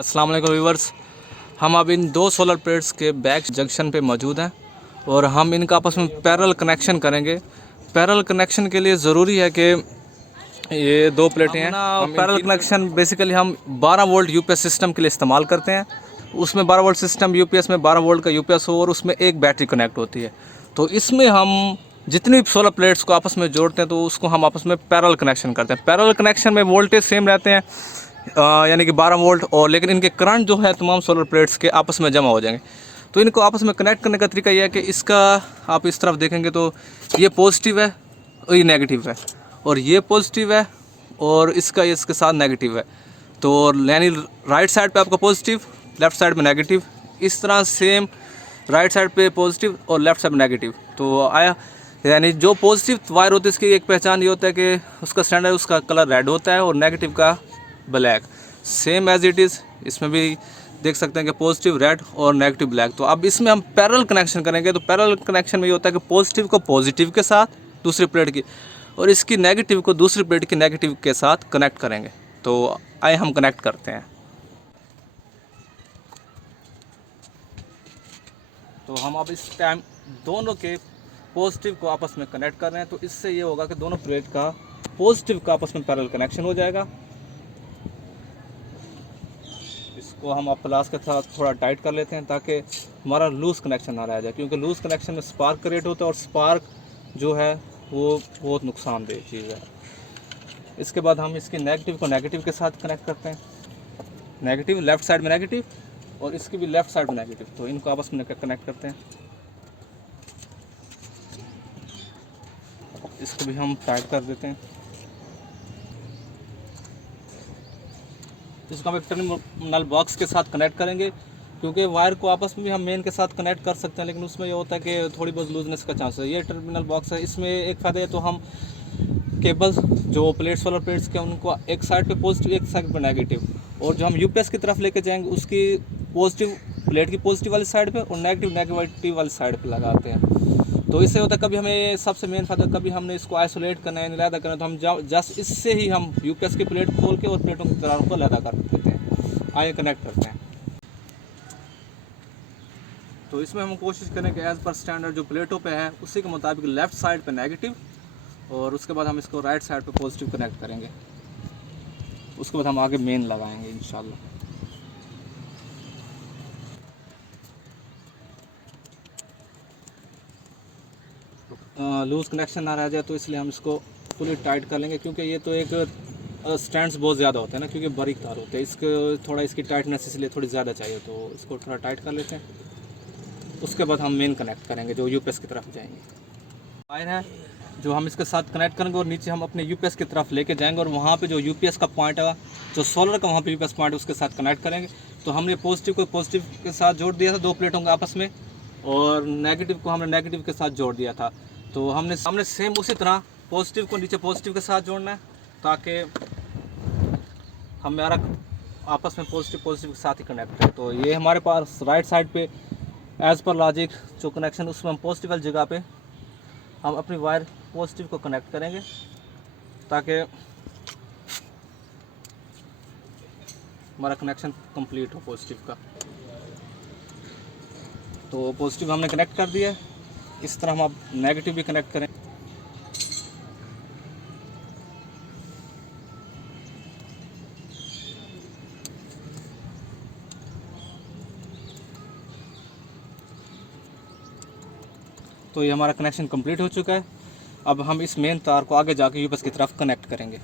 अस्सलाम वालेकुम व्यूअर्स। हम अब इन दो सोलर प्लेट्स के बैक जंक्शन पे मौजूद हैं और हम इनका आपस में पैरेलल कनेक्शन करेंगे। पैरेलल कनेक्शन के लिए ज़रूरी है कि ये दो प्लेटें हैं। पैरेलल कनेक्शन बेसिकली हम 12 वोल्ट यूपीएस सिस्टम के लिए इस्तेमाल करते हैं। उसमें 12 वोल्ट सिस्टम यूपीएस में 12 वोल्ट का यूपीएस हो और उसमें एक बैटरी कनेक्ट होती है। तो इसमें हम जितनी सोलर प्लेट्स को आपस में जोड़ते हैं तो उसको हम आपस में पैरेलल कनेक्शन करते हैं। पैरेलल कनेक्शन में वोल्टेज सेम रहते हैं, यानी कि 12 वोल्ट, और लेकिन इनके करंट जो है तमाम सोलर प्लेट्स के आपस में जमा हो जाएंगे। तो इनको आपस में कनेक्ट करने का तरीका यह है कि इसका आप इस तरफ देखेंगे तो ये पॉजिटिव है और ये नेगेटिव है, और ये पॉजिटिव है और इसका ये इसके साथ नेगेटिव है। तो यानी राइट साइड पे आपका पॉजिटिव, लेफ़्ट साइड में नेगेटिव, इस तरह सेम राइट साइड पे पॉजिटिव और लेफ़्ट साइड में नेगेटिव। तो आया यानी जो पॉजिटिव वायर होती है इसकी एक पहचान ये होता है कि उसका स्टैंडर्ड उसका कलर रेड होता है और नेगेटिव का black. Same as it is इसमें भी देख सकते हैं कि पॉजिटिव रेड और नेगेटिव ब्लैक। तो अब इसमें हम पैरेलल कनेक्शन करेंगे। तो पैरेलल कनेक्शन में ये होता है कि पॉजिटिव को पॉजिटिव के साथ दूसरी प्लेट की और इसकी नेगेटिव को दूसरी प्लेट की नेगेटिव के साथ कनेक्ट करेंगे। तो आइए हम कनेक्ट करते हैं। तो हम अब इस टाइम दोनों के पॉजिटिव को आपस में कनेक्ट कर रहे हैं। तो इससे ये होगा कि दोनों प्लेट का पॉजिटिव का आपस में पैरेलल कनेक्शन हो जाएगा। इसको हम अब प्लास के साथ थोड़ा टाइट कर लेते हैं ताकि हमारा लूज़ कनेक्शन ना रह जाए, क्योंकि लूज़ कनेक्शन में स्पार्क क्रिएट होता है और स्पार्क जो है वो बहुत नुकसानदेह चीज़ है। इसके बाद हम इसकी नेगेटिव को नेगेटिव के साथ कनेक्ट करते हैं। नेगेटिव लेफ़्ट साइड में नेगेटिव और इसकी भी लेफ़्ट साइड में नेगेटिव, तो इनको आपस में कनेक्ट करते हैं। इसको भी हम टाइट कर देते हैं। इसको हम एक टर्मिनल बॉक्स के साथ कनेक्ट करेंगे, क्योंकि वायर को आपस में भी हम मेन के साथ कनेक्ट कर सकते हैं, लेकिन उसमें ये होता है कि थोड़ी बहुत लूजनेस का चांस है। ये टर्मिनल बॉक्स है, इसमें एक फ़ायदा है तो हम केबल्स जो प्लेट्स सोलर प्लेट्स के उनको एक साइड पे पॉजिटिव एक साइड पे नेगेटिव, और जो हम यूपीएस की तरफ लेके जाएंगे उसकी पॉजिटिव प्लेट की पॉजिटिव वाली साइड पे और नेगेटिव वाली साइड पे लगाते हैं। तो इससे होता है कभी हमें सबसे मेन फायदा, कभी हमने इसको आइसोलेट करना है अलहदा करना है तो हम जस्ट इससे ही हम यूपीएस की प्लेट खोल के और प्लेटों की तरह को अलहदा कर देते हैं। आइए कनेक्ट करते हैं। तो इसमें हम कोशिश करें कि एज़ पर स्टैंडर्ड जो प्लेटों पे है उसी के मुताबिक लेफ़्ट साइड पे नेगेटिव और उसके बाद हम इसको राइट साइड पे पॉजिटिव कनेक्ट करेंगे। उसके बाद हम आगे मेन लगाएंगे इंशाल्लाह। लूज़ कनेक्शन ना रह जाए तो इसलिए हम इसको फुली टाइट कर लेंगे, क्योंकि ये तो एक स्टैंड्स बहुत ज़्यादा होते हैं ना, क्योंकि बारीक तार होते हैं। इसको थोड़ा इसकी टाइटनेस इसलिए थोड़ी ज़्यादा चाहिए, तो इसको थोड़ा टाइट कर लेते हैं। उसके बाद हम मेन कनेक्ट करेंगे जो यूपीएस की तरफ जाएंगे। वायर है जो हम इसके साथ कनेक्ट करेंगे और नीचे हम अपने यूपीएस की तरफ लेके जाएंगे और वहाँ पे जो यूपीएस का पॉइंट है, जो सोलर का वहाँ पे यूपीएस पॉइंट है उसके साथ कनेक्ट करेंगे। तो हमने पॉजिटिव को पॉजिटिव के साथ जोड़ दिया था दो प्लेटों के आपस में, और नेगेटिव को हमने नेगेटिव के साथ जोड़ दिया था। तो हमने सेम उसी तरह पॉजिटिव को नीचे पॉजिटिव के साथ जोड़ना है ताकि हमारा आपस में पॉजिटिव के साथ ही कनेक्ट है। तो ये हमारे पास राइट साइड पे एज़ पर लॉजिक जो कनेक्शन उसमें हम पॉजिटिव वाली जगह पे हम अपनी वायर पॉजिटिव को कनेक्ट करेंगे ताकि हमारा कनेक्शन कंप्लीट हो पॉजिटिव का। तो पॉजिटिव हमने कनेक्ट कर दिया है। इस तरह हम अब नेगेटिव भी कनेक्ट करें। तो ये हमारा कनेक्शन कंप्लीट हो चुका है। अब हम इस मेन तार को आगे जाके यूपीएस की तरफ कनेक्ट करेंगे।